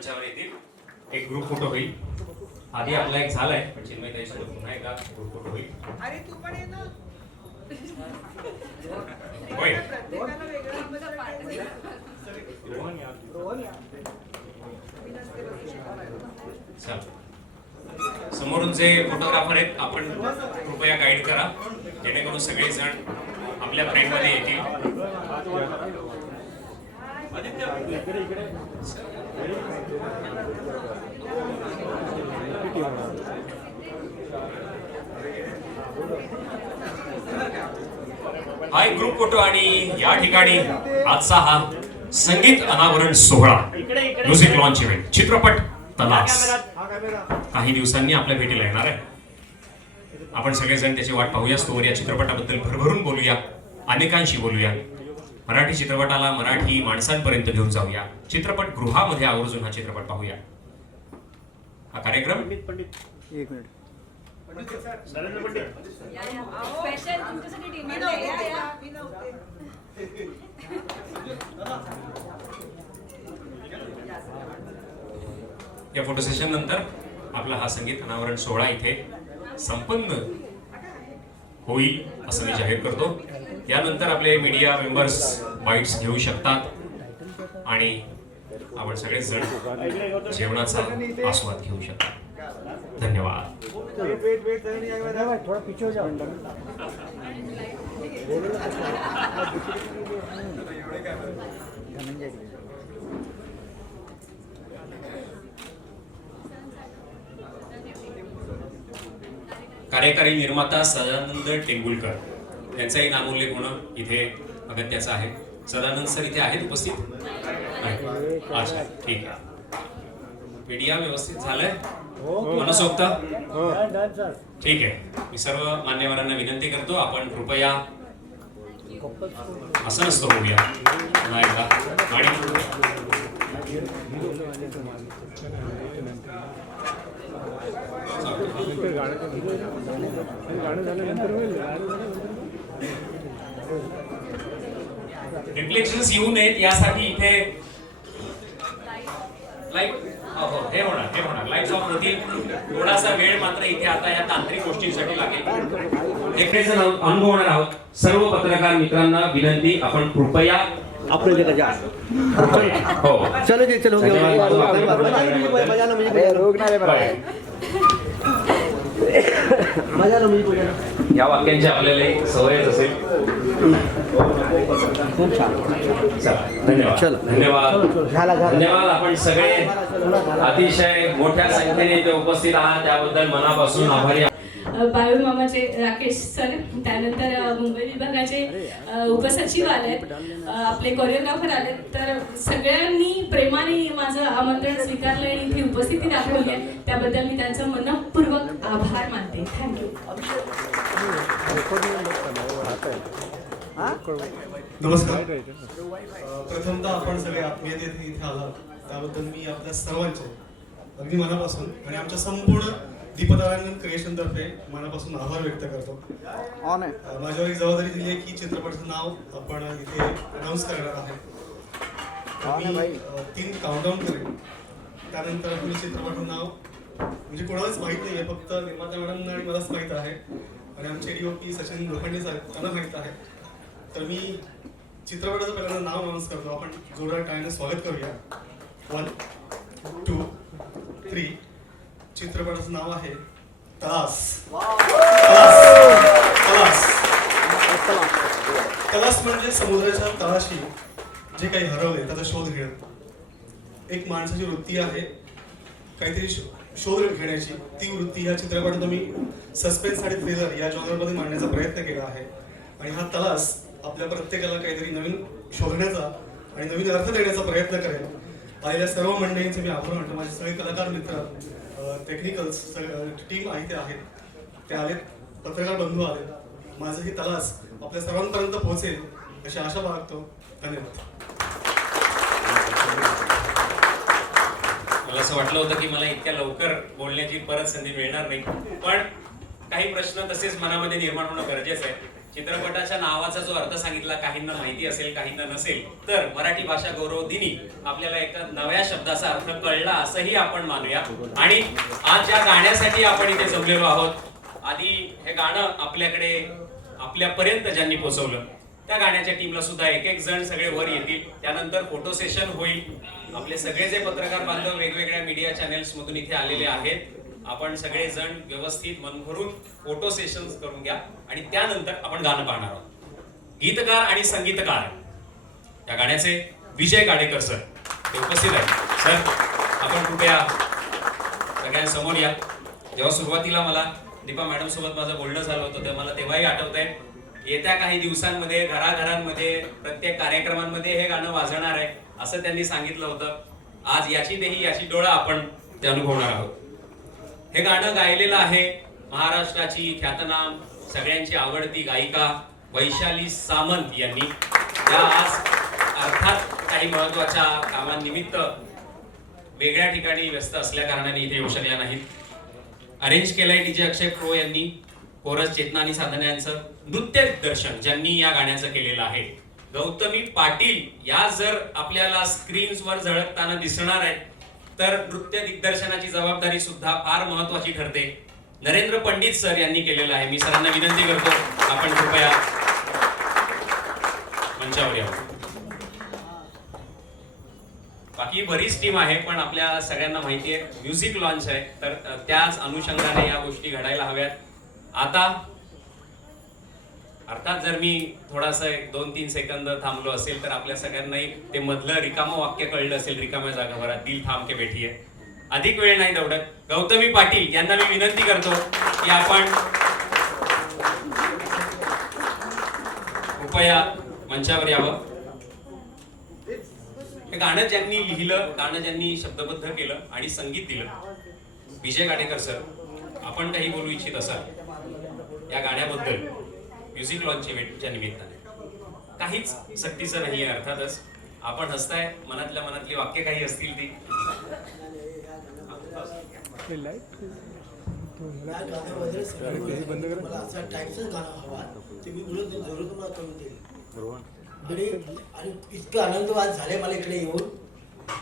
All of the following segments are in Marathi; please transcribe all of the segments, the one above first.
मंचावर येतील. एक ग्रुप फोटो होईल. आधी आपला एक झालाय पण चिन्मयताई सोबत पुन्हा एकदा ग्रुप फोटो होईल. अरे तू पण ये ना. होय. प्रत्येकाला वेगळा आमचा पार्ट दे. चल. समोरून जे फोटोग्राफर आहेत आपण कृपया गाईड करा जेणेकरून सगळे जण आपल्या फ्रेममध्ये येतील. हा एक ग्रुप फोटो आणि या ठिकाणी आजचा हा संगीत अनावरण सोहळा म्युझिक लॉन्च इव्हेंट चित्रपट तलास काही दिवसांनी आपल्या भेटीला येणार आहे. आपण सगळेजण त्याची वाट पाहूया. तोवर या चित्रपटाबद्दल भरभरून बोलूया, अनेकांशी बोलूया, मराठी चित्रपटाला मराठी माणसांपर्यंत घेऊन जाऊया, चित्रपट गृहामध्ये आवर्जून हा चित्रपट पाहूया. हा कार्यक्रम एक मिनिट स्पेशल तुमच्यासाठी डिमांड मी नव्हते. या फोटो सेशन नंतर आपला हा संगीत अनावरण सोहळा इथे संपन्न होईल असं मी जाहीर करतो. यानंतर आपले मीडिया मेंबर्स बाईट्स घेऊ शकतात आणि आपण सगळेच जण जेवणाचा आस्वाद घेऊ शकतात. धन्यवाद. थोड़ा पीछे हो जाओ. कार्यकारी निर्माता सदानंद टेंबुलकर यांचाही नामोल्लेख होणं इथे अगत्याचं आहे. सदानंद सर इथे आहेत उपस्थित? अच्छा, ठीक आहे. मीडिया व्यवस्थित झालंय? मनसोक्त? ठीक आहे. मी सर्व मान्यवरांना विनंती करतो आपण कृपया असं नसतं होऊया पुन्हा एकदा. रिफ्लेक्शन्स येऊ नयेत यासाठी इथे लाईट हे होणार लाईट्स ऑफ होतील. थोडासा वेळ मात्र इथे आता या तांत्रिक गोष्टींसाठी लागेल. एकटे जण अनुभवणार आहोत. सर्व पत्रकार मित्रांना विनंती आपण कृपया आपने लेकर जा. हो चलो जी चलो. या वाक्यांची आपल्याला एक सवयच असेल. खूप छान. धन्यवाद. धन्यवाद. आपण सगळे अतिशय मोठ्या संख्येने इथे उपस्थित आहात त्याबद्दल मनापासून आभारी. बाळू मामाचे राकेश सर, त्यानंतर मुंबई विभागाचे उपसचिव आलेत, आपले कोरिओग्राफर आलेत. तर सगळ्यांनी प्रेमाने माझं आमंत्रण स्वीकारलं आणि इथे उपस्थिती दाखवली आहे त्याबद्दल मी त्यांचा मनपूर्वक आभार मानते. थँक्यू. नमस्कार. प्रथमतः आपण सगळे आत्मीयतेने इथे आलात त्याबद्दल मी आपल्या सर्वांचे अगदी मनापासून आणि आमच्या संपूर्ण दीपतारांगण क्रिएशन तर्फे मनापासून आभार व्यक्त करतो. माझ्यावर एक जबाबदारी दिली आहे की चित्रपटाचं नाव आपण इथे अनाऊन्स करणार आहे. मी 3 काउंटडाऊन करेन त्यानंतर आपण चित्रपटाचं नाव म्हणजे कोणालाच माहित नाही आहे, फक्त निर्माता मॅडमना आणि मलाच माहीत आहे आणि आमचे DOP सचिन लोखंडे साहेब त्यांना माहीत आहे. तर मी चित्रपटाचं पहिल्यांदा नाव अनाऊन्स करतो. आपण जोरदार टाळ्याने स्वागत करूया. 1 2 3. चित्रपटाचं नाव आहे तलास. तलास म्हणजे समुद्राच्या तळाशी जे काही हरवले त्याचा शोध घेणं. एक माणसाची वृत्ती आहे काहीतरी शोध घेण्याची. ती वृत्ती ह्या चित्रपटात मी सस्पेन्स आणि थ्रिलर या जॉनरमध्ये मांडण्याचा प्रयत्न केला आहे आणि हा तलास आपल्या प्रत्येकाला काहीतरी नवीन शोधण्याचा आणि नवीन अर्थ देण्याचा प्रयत्न करेल. आलेल्या सर्व मंडळींचे मी आभार मानतो. माझे सगळे कलाकार मित्र, टेक्निकल्स टीम आहे ते आहेत, ते आलेत, पत्रकार बंधू आलेत. माझं ही तलास आपल्या सर्वांपर्यंत पोहोचेल अशी आशा बाळगतो. धन्यवाद. मला असं वाटलं होतं की मला इतक्या लवकर बोलण्याची परत संधी मिळणार नाही, पण काही प्रश्न तसेच मनामध्ये निर्माण होणं गरजेचं आहे. चित्रपटाच्या नावाचा जो अर्थ सांगितला काहींना माहिती असेल काहींना नसेल, तर मराठी भाषा गौरव दिनी आपल्याला एका नव्या शब्दाचा अर्थ कळला असंही आपण मानूया. आणि आज या गाण्यासाठी आपण इथे जमलेलो आहोत. आधी हे गाणं आपल्यापर्यंत ज्यांनी पोहोचवलं त्या गाण्याच्या टीमला सुद्धा एक एक जण सगळे वर येतील. त्यानंतर फोटो सेशन होईल. आपले सगळे जे पत्रकार बांधव वेगवेगळ्या मीडिया चॅनेल्स मधून इथे आलेले आहेत, आपण सगळे जण व्यवस्थित मन भरून फोटो सेशन करून घ्या आणि त्यानंतर आपण गाणं पाहणार आहोत. गीतकार आणि संगीतकार या गाण्याचे विजय गाडेकर सर ते उपस्थित आहेत. सर, आपण कृपया सगळ्यांसमोर या. जेव्हा सुरुवातीला मला दीपा मॅडम सोबत माझं बोलणं झालं होतं तेव्हा मला तेव्हाही आठवतंय, येत्या काही दिवसांमध्ये घराघरांमध्ये प्रत्येक कार्यक्रमांमध्ये हे गाणं वाजणार आहे असं त्यांनी सांगितलं होतं. आज याची देही याची डोळा आपण ते अनुभवणार आहोत. हे गाणं गायलेलं आहे महाराष्ट्राची ख्यातनाम सगळ्यांची आवडती गायिका वैशाली सामंत यांनी. त्या आज अर्थात काही महत्वाच्या कामांनिमित्त वेगळ्या ठिकाणी व्यस्त असल्या कारणाने इथे येऊ शकल्या नाहीत. अरेंज केलंय डीजे अक्षय प्रो यांनी. कोरस चेतना आणि साधना यांचं नृत्य दिग्दर्शन ज्यांनी या गाण्याचं केलेलं आहे गौतमी पाटील या जर आपल्याला स्क्रीन्सवर झळकताना दिसणार आहेत तर नृत्य दिग्दर्शनाची जबाबदारी सुद्धा फार महत्वाची ठरते. नरेंद्र पंडित सर यांनी केलेलं आहे. मी सरांना विनंती करतो आपण कृपया मंचावर यावं. बाकी बरीच टीम आहे पण आपल्या सगळ्यांना माहिती आहे म्युझिक लॉन्च आहे, तर त्याच अनुषंगाने या गोष्टी घडायला हव्यात. आता अर्थात जर मी थोडासा 2-3 सेकंद थांबलो असेल तर आपल्या सगळ्यांनाही ते मधलं रिकामं वाक्य कळलं असेल, रिकाम्या जागाभरात दिल थांब के बैठी है. अधिक वेळ नाही दौडत. गौतमी पाटील यांना मी विनंती करतो की आपण कृपया मंचावर यावं. हे गाणं ज्यांनी लिहिलं, गाणं ज्यांनी शब्दबद्ध केलं आणि संगीत दिलं विजय गाडेकर सर. आपण काही बोलू इच्छित असाल या गाण्याबद्दल म्युझिक लॉन्च इव्हेंटच्या निमित्ताने? काहीच सक्तीचं नाही आहे अर्थातच. आपण हसताय, मनातल्या मनातली वाक्य काही असतील ती. मला असा टाईपचंच गाणं हवा ते मी बोलत जरूर तुम्हाला करून देईल. आणि इतकं आनंद आज झाले मला इकडे येऊन.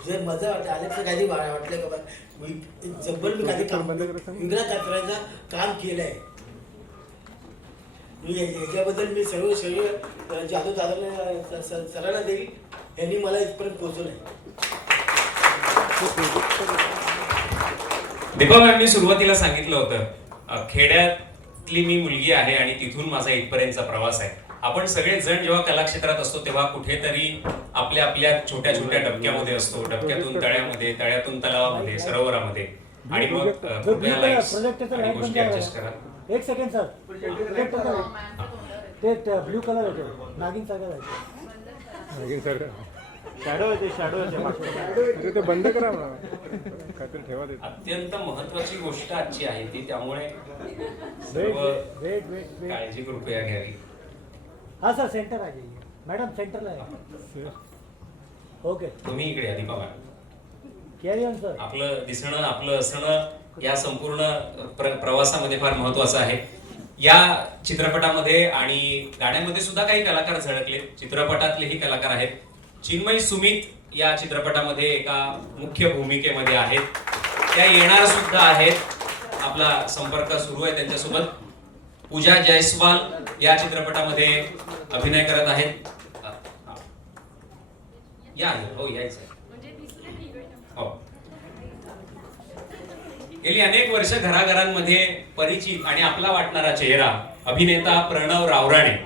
जर मजा वाटते आल्याचं काही वाटलं का मी जब्बर मी काही काम इंग्रज करायचं काम केलंय. मी याच्याबद्दल मी सर्व जादू दादाला सरांना देईल. यांनी मला इथपर्यंत पोहोचवलंय. दीपा मॅम, मी सुरुवातीला सांगितलं होतं खेड्यातली मी मुलगी आहे आणि तिथून माझा इथपर्यंतचा प्रवास आहे. आपण सगळे जण जेव्हा कलाक्षेत्रात असतो तेव्हा कुठेतरी आपल्या आपल्या छोट्या छोट्या डबक्यामध्ये असतो. डबक्यातून तळ्यामध्ये, तळ्यातून तलावामध्ये, सरोवरामध्ये. आणि मग कृपया लाईट्स आणि गोष्टी ऍडजस्ट करा. एक सेकंड सर, ते ब्ल्यू कलर होते नागिन सारखं नागिन सारखं शॅडो होते ते बंद करा खात्री ठेवा. अत्यंत महत्वाची गोष्ट आजची आहे ती, त्यामुळे काळजी कृपया घ्यावी. हाँ सर, सेंटर आ जाइए मैडम, सेंटरला आहे. ओके, तुम्ही इकडे आधी बघा. Carry on sir. आपलं दिसणं, आपलं असणं या संपूर्ण प्रवासामध्ये फार महत्वाचं आहे. या चित्रपटामध्ये आणि गाण्यामध्ये सुद्धा काही कलाकार झळकले. चित्रपटातलेही कलाकार आहेत. चिन्मय सुमित या चित्रपटामध्ये एका मुख्य भूमिकेमध्ये आहेत. त्या येणार सुद्धा आहेत. आपला संपर्क सुरू आहे त्यांच्यासोबत. पूजा जयस्वाल या चित्रपटामध्ये अभिनय करत आहेत. या हो, यायचं हो. गेली अनेक वर्ष घराघरांमध्ये परिचित आणि आपला वाटणारा चेहरा अभिनेता प्रणव रावराणे.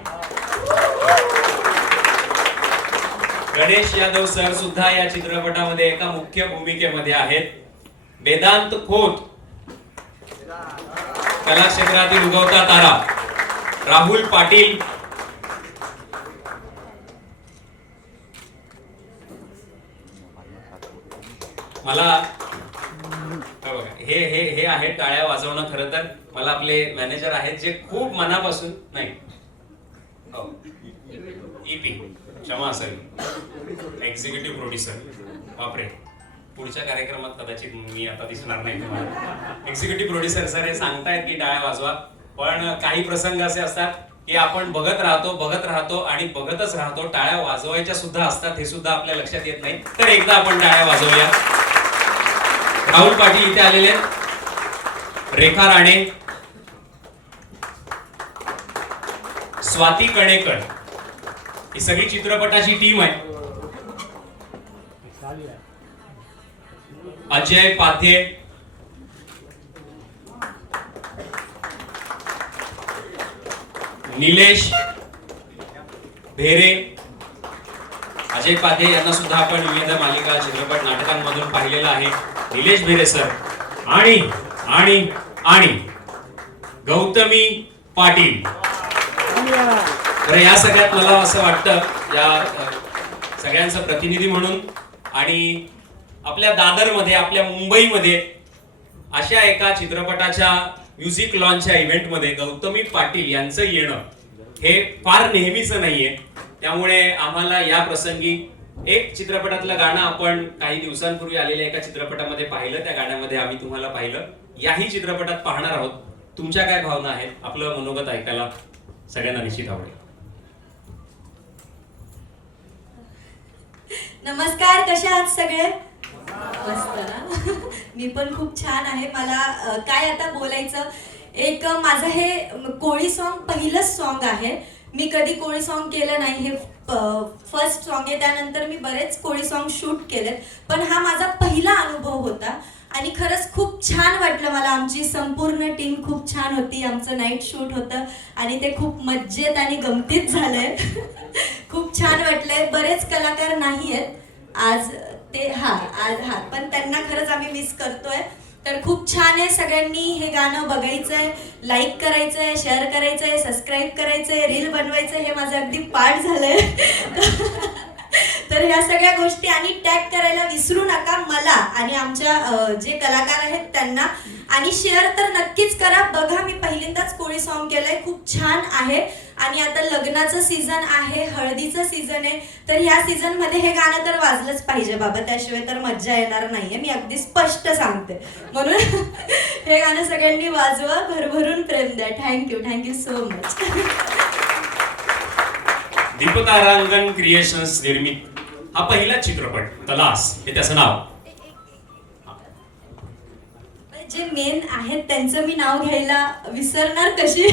गणेश यादव सर सुद्धा या चित्रपटामध्ये एका मुख्य भूमिकेमध्ये आहेत. वेदांत खोत कला क्षेत्रातील उगवता तारा. राहुल पाटील, मला हे हे हे आहे टाळ्या वाजवणं. खरं तर मला आपले मॅनेजर आहेत जे खूप मनापासून नाही ईपी क्षमा असेल, एक्झिक्युटिव्ह प्रोड्युसर. बापरे, पुढच्या कार्यक्रमात कदाचित मी आता दिसणार नाही तुम्हाला. एक्झिक्युटिव्ह प्रोड्युसर सर हे सांगतायत की टाळ्या वाजवा, पण काही प्रसंग असे असतात की आपण बघत राहतो आणि बघतच राहतो. टाळ्या वाजवायच्या सुद्धा असतात, हे सुद्धा आपल्या लक्षात येत नाही. तर एकदा आपण टाळ्या वाजवूया. राहुल पाटील इथे आलेले आहेत, रेखा राणे, स्वाती कणेकर, ही सगळी चित्रपटाची टीम आहे. अजय पाथे, निलेश भेरे. अजय पाथे यांना सुद्धा आपण विविध मालिका, चित्रपट, नाटकांमधून पाहिलेलं आहे. निलेश भेरे सर आणि आणि आणि गौतमी पाटील. तर या सगळ्यात मला असं वाटतं, या सगळ्यांचं प्रतिनिधी म्हणून आणि आपल्या दादरमध्ये, आपल्या मुंबईमध्ये अशा एका चित्रपटाच्या म्युझिक लॉन्चच्या इव्हेंटमध्ये गौतमी पाटील यांचं येणं हे फार नेहमीचं नाहीये. त्यामुळे आम्हाला या प्रसंगी एक चित्रपटातलं गाणं आपण काही दिवसांपूर्वी आलेल्या एका चित्रपटामध्ये पाहिलं, त्या गाण्यामध्ये आम्ही तुम्हाला पाहिलं. याही चित्रपटात पाहणार आहोत. तुमच्या काय भावना आहेत, आपलं मनोगत ऐकायला सगळ्यांना निश्चित आवडेल. नमस्कार, कसे आहात सगळे? मस्त ना? मी पण खूप छान आहे. मला काय आता बोलायचं, एक माझं हे कोळी सॉन्ग पहिलंच सॉन्ग आहे. मी कधी कोळी सॉन्ग केलं नाही, हे फर्स्ट सॉन्ग आहे. त्यानंतर मी बरेच कोळी सॉन्ग शूट केलेत, पण हा माझा पहिला अनुभव होता आणि खरंच खूप छान वाटलं मला. आमची संपूर्ण टीम खूप छान होती. आमचं नाईट शूट होतं आणि ते खूप मज्जेत आणि गमतीत झालंय. खूप छान वाटलंय. बरेच कलाकार नाही आहेत आज, ते आज पण त्यांना खरंच आम्ही मिस करतोय. तर खूप छान आहे. सगळ्यांनी हे गाणं बघायचंय, लाईक करायचंय, शेअर करायचंय, सबस्क्राईब करायचंय, रील बनवायचंय. हे माझं अगदी पाठ झालंय. तर ह्या सगळ्या गोष्टी आणि टॅग करायला विसरू नका मला आणि आमच्या जे कलाकार आहेत त्यांना. आणि शेअर तर नक्कीच करा. बघा, मी पहिल्यांदाच कोळी सॉन्ग केलंय, खूप छान आहे. आणि आता लग्नाचं सीझन आहे, हळदीचं सीझन आहे, तर ह्या सीझन मध्ये हे गाणं तर वाजलंच पाहिजे बाबा, त्याशिवाय तर मज्जा येणार नाहीये. मी अगदी स्पष्ट सांगते. म्हणून हे गाणं सगळ्यांनी वाजवा, भरभरून प्रेम द्या. Thank you so much. Deeptarangan creations निर्मित हा पहिला चित्रपट तलास, हे त्याचं नाव. जे मेन आहेत त्यांचं मी नाव घ्यायला विसरणार कशी.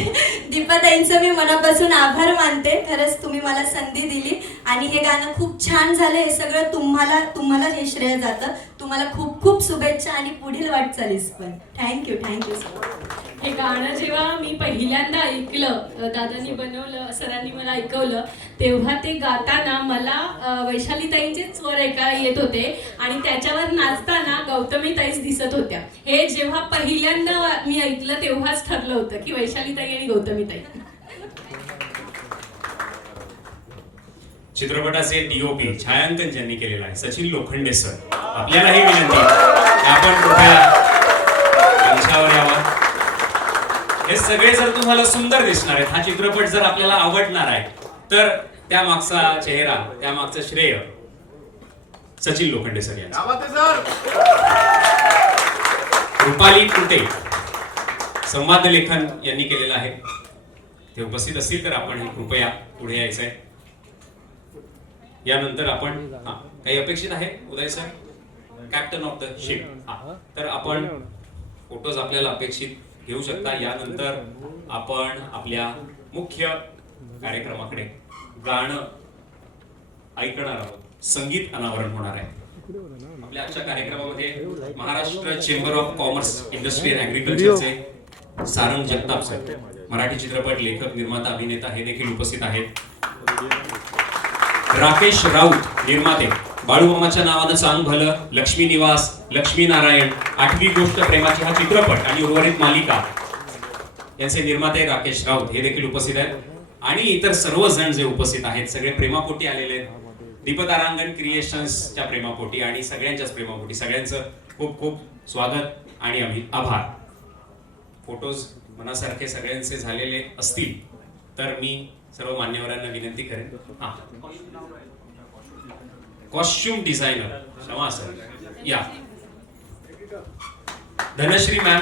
दीपाताईंचं मी मनापासून आभार मानते. खरंच तुम्ही मला संधी दिली आणि हे गाणं खूप छान झालं. हे सगळं तुम्हाला हे श्रेय जातं. तुम्हाला खूप खूप शुभेच्छा आणि पुढील वाटचालीस पण. Thank you so much. हे गाणं जेव्हा मी पहिल्यांदा ऐकलं, दादांनी बनवलं, सरांनी मला ऐकवलं, तेव्हा ते गाताना मला वैशालीताईंचेच स्वर ऐकायला येत होते आणि त्याच्यावर नाचताना गौतमीताईच दिसत होत्या. हे जेव्हा पहिल्यांदा मी ऐकलं तेव्हाच ठरलं होतं की वैशालीताई आणि गौतमीताई. चित्रपटाचे डीओपी छायांकन ज्यांनी केलेलं आहे सचिन लोखंडे सर, आपल्यालाही विनंती की आपण कृपया मंचावर यावं. हे सगळे जर तुम्हाला सुंदर दिसणार आहेत, हा चित्रपट जर आपल्याला आवडणार आहे, तर त्या मागचा चेहरा, त्या मागचं श्रेय सचिन लोखंडे सर यांचं. रुपाली कुटे संवाद लेखन यांनी केलेलं आहे. ते उपस्थित असतील तर आपण कृपया पुढे यायचंय. यानंतर आपण काही अपेक्षित आहे Uday sir, captain of the ship. तर आपण फोटोज आपल्याला अपेक्षित घेऊ शकता. यानंतर आपण आपल्या मुख्य कार्यक्रमाकडे गाणं ऐकणार आहोत. संगीत अनावरण होणार आहे. आपल्या आजच्या कार्यक्रमामध्ये Maharashtra chamber of commerce, industry and ऍग्रिकल्चरचे सारंग जगताप सर, मराठी चित्रपट लेखक, निर्माता, अभिनेता हे देखील उपस्थित आहेत. राकेश राऊत निर्माते, बाळूमामाच्या नावानं सांग भलं, लक्ष्मी निवास, लक्ष्मी नारायण, आठवी गोष्ट प्रेमाची हा चित्रपट आणि उर्वरित मालिका यांचे निर्माते राकेश राऊत हे देखील उपस्थित आहेत. आणि इतर सर्वजण जे उपस्थित आहेत सगळे प्रेमापोटी आलेले आहेत. दीपतारांगण क्रिएशन्सच्या प्रेमापोटी आणि सगळ्यांच्याच प्रेमापोटी सगळ्यांचं खूप खूप स्वागत आणि आभार. फोटोज मनासारखे सगळ्यांचे झालेले असतील तर मी सर्व मान्यवरांना विनंती करेन. कॉस्ट्युम डिझायनर क्षमा सर या, धनश्री मॅम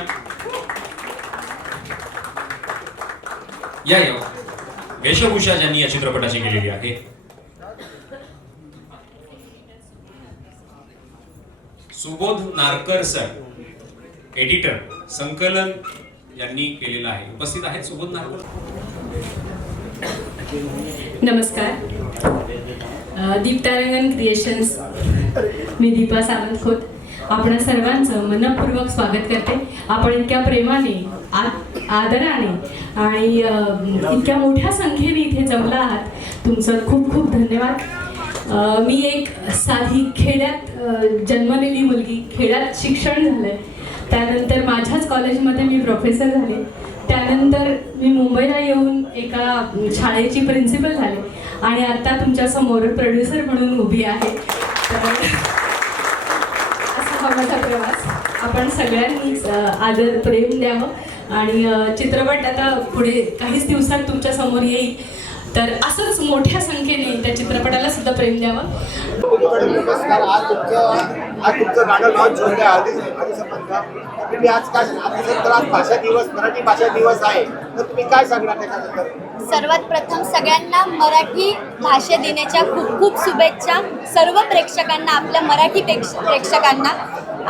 या. वेशभूषा ज्यांनी या चित्रपटाची केलेली आहे सुबोध नारकर सर, एडिटर, संकलन यांनी केलेलं आहे. उपस्थित आहेत सुबोध नारकर. नमस्कार. दीप्तारंगन क्रिएशन्स, मी दीपा सावंत खोत आपण सर्वांचं मनपूर्वक स्वागत करते. आपण इतक्या प्रेमाने, आदराने आणि इतक्या मोठ्या संख्येने इथे जमला आहात, तुमचं खूप खूप धन्यवाद. मी एक साधी खेड्यात जन्मलेली मुलगी, खेड्यात शिक्षण झालं आहे, त्यानंतर माझ्याच कॉलेजमध्ये मी प्रोफेसर झाले, त्यानंतर मी मुंबईला येऊन एका शाळेची प्रिन्सिपल झाले आणि आता तुमच्यासमोर प्रोड्युसर म्हणून उभी आहे. असा हा माझा प्रवास. आपण सगळ्यांनीच आदर प्रेम द्यावं आणि चित्रपट आता पुढे काहीच दिवसात तुमच्यासमोर येईल, तर असंच मोठ्या संख्येने त्या चित्रपटाला सुद्धा प्रेम द्यावं. नमस्कार. आज तुमचं गाणं लॉन्च होतं आहे. तुम्ही आज काय आज भाषा दिवस, मराठी भाषा दिवस आहे, तर तुम्ही काय सांगणार त्याच्याबद्दल? सर्वात प्रथम सगळ्यांना मराठी भाषा दिनाच्या खूप खूप शुभेच्छा सर्व प्रेक्षकांना, आपल्या मराठी प्रेक्षकांना.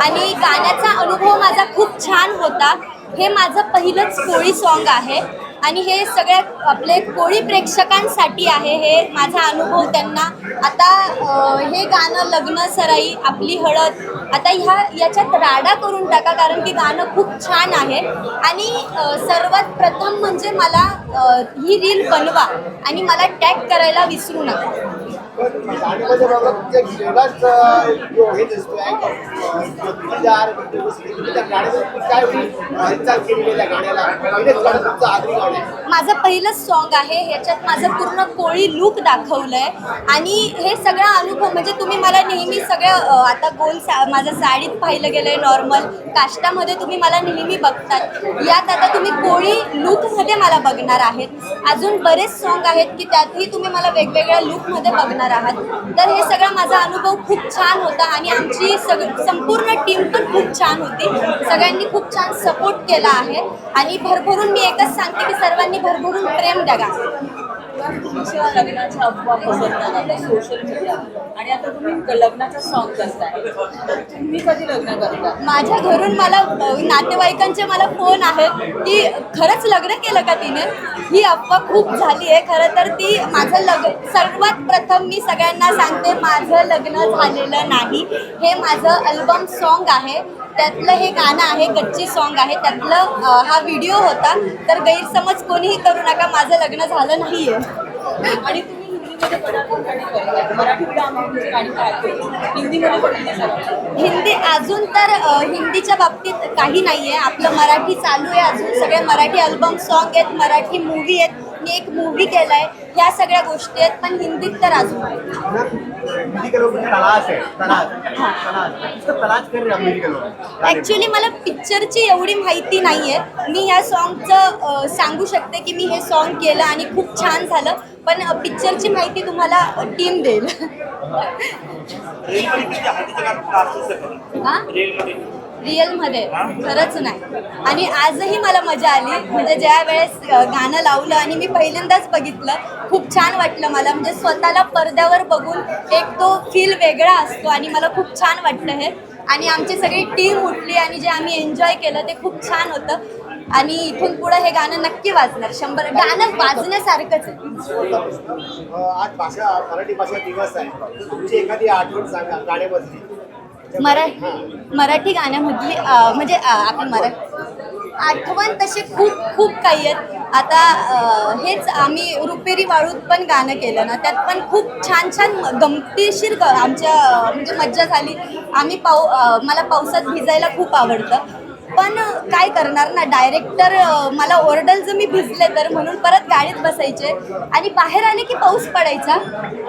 आणि गाण्याचा अनुभव माझा खूप छान होता. हे माझं पहिलंच कोळी सॉन्ग आहे आणि हे सगळ्या आपले कोळी प्रेक्षकांसाठी आहे. हे माझा अनुभव त्यांना. आता हे गाणं लग्न सराई, आपली हळद, आता याच्यात राडा करून टाका, कारण की गाणं खूप छान आहे. आणि सर्वात प्रथम म्हणजे मला ही रील बनवा आणि मला टॅग करायला विसरू नका. गाण्यामध्ये बघा तुमच्या वेगळाच हे दिसतोय, काय हालचाल केलेली त्या गाण्याला, तुमचं आगरी गाणं आहे. माझं पहिलंच सॉन्ग आहे. ह्याच्यात माझं पूर्ण कोळी लूक दाखवलंय आणि हे सगळा अनुभव म्हणजे तुम्ही मला नेहमी सगळं आता माझं साडीत पाहिलं गेलंय, नॉर्मल काष्टामध्ये तुम्ही मला नेहमी बघतात. यात आता तुम्ही कोळी लूकमध्ये मला बघणार आहेत. अजून बरेच सॉन्ग आहेत की त्यातही तुम्ही मला वेगवेगळ्या लूकमध्ये बघणार आहात. तर हे सगळा माझा अनुभव खूप छान होता आणि आमची संपूर्ण टीम पण खूप छान होती. सगळ्यांनी खूप छान सपोर्ट केला आहे आणि भरभरून मी एकच सांगते की सर्वांनी भरभरून प्रेम द्या. तुमच्या लग्नाच्या अफवा पसरतात आपल्या सोशल मीडिया आणि आता तुम्ही लग्नाचा सॉन्ग करताय, तर तुम्ही कधी लग्न करता? माझ्या घरून मला नातेवाईकांचे मला फोन आहेत की खरंच लग्न केलं का तिने. ही अफवा खूप झाली आहे. खरं तर ती माझं सर्वात प्रथम मी सगळ्यांना सांगते, माझं लग्न झालेलं नाही. हे माझं अल्बम सॉन्ग आहे, त्यातलं हे गाणं आहे, गच्ची सॉन्ग आहे, त्यातलं हा व्हिडिओ होता. तर गैरसमज कोणीही करू नका, माझं लग्न झालं नाही आहे. आणि तुम्ही हिंदीमध्ये पदार्पण गाणी करताय, मराठीमध्ये आम्ही गाणी ऐकतो, हिंदीमध्ये पण हिंदी अजून तर हिंदीच्या बाबतीत काही नाही आहे. आपलं मराठी चालू आहे अजून. सगळे मराठी अल्बम सॉन्ग आहेत, मराठी मूवी आहेत. मी एक मूवी केला आहे, ह्या सगळ्या गोष्टी आहेत. पण हिंदीत तर अजून ॲक्च्युली मला पिक्चरची एवढी माहिती नाही आहे. मी ह्या सॉन्गचं सांगू शकते की मी हे सॉन्ग केलं आणि खूप छान झालं, पण पिक्चरची माहिती तुम्हाला टीम देईल. हां, रिअलमध्ये खरंच नाही. आणि आजही मला मजा आली, म्हणजे ज्या वेळेस गाणं लावलं आणि मी पहिल्यांदाच बघितलं, खूप छान वाटलं मला. म्हणजे स्वतःला पडद्यावर बघून एक तो फील वेगळा असतो आणि मला खूप छान वाटलं हे. आणि आमची सगळी टीम उठली आणि जे आम्ही एन्जॉय केलं ते खूप छान होतं. आणि इथून पुढे हे गाणं नक्की वाजणार, 100. गाणं वाजण्यासारखंच आहे. आज मराठी भाषा दिवस आहे, तुमची एखादी आठवण सांगा गाण्यामधली. मराठी गाण्यामधली म्हणजे आपण आठवण तशी खूप खूप काही आहेत. आता हेच आम्ही रुपेरी वाळूत पण गाणं केलं ना, त्यात पण खूप छान छान गमतीशीर आमच्या म्हणजे मज्जा झाली. आम्ही मला पावसात भिजायला खूप आवडतं, पण काय करणार ना, डायरेक्टर मला ओरडल जर मी भिजले तर, म्हणून परत गाडीत बसायचे आणि बाहेर आले की पाऊस पडायचा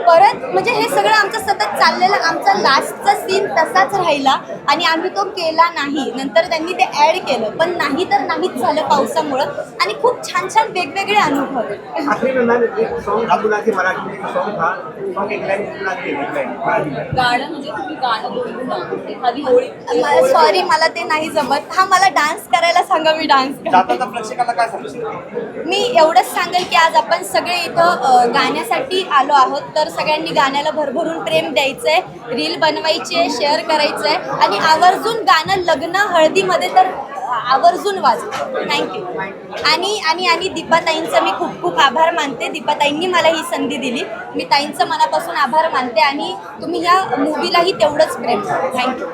परत. म्हणजे हे सगळं आमचं सतत चाललेलं. आमचा लास्टचा सीन तसाच राहिला आणि आम्ही तो केला नाही. नंतर त्यांनी ते ॲड केलं, पण नाही तर नाहीच झालं पावसामुळं. आणि खूप छान छान वेगवेगळे अनुभव. गाणं म्हणजे तुम्ही गाणं बोलून एखादी ओळी, सॉरी मला ते नाही जमत. हा मला डान्स करायला सांगा, मी डान्स करते. जाताना प्रेक्षकांना काय सांगशील? मी एवढंच सांगेल की आज आपण सगळे इथं गाण्यासाठी आलो आहोत, तर सगळ्यांनी गाण्याला भरभरून प्रेम द्यायचं आहे, रील बनवायची आहे, शेअर करायचं आहे आणि आवर्जून गाणं लग्न हळदीमध्ये तर आवर्जून वाजव. थँक्यू. आणि दीपाताईंचं मी खूप खूप आभार मानते. दीपाताईंनी मला ही संधी दिली. मी ताईंचं मनापासून आभार मानते आणि तुम्ही ह्या मूवीलाही तेवढंच प्रेम करा. थँक्यू.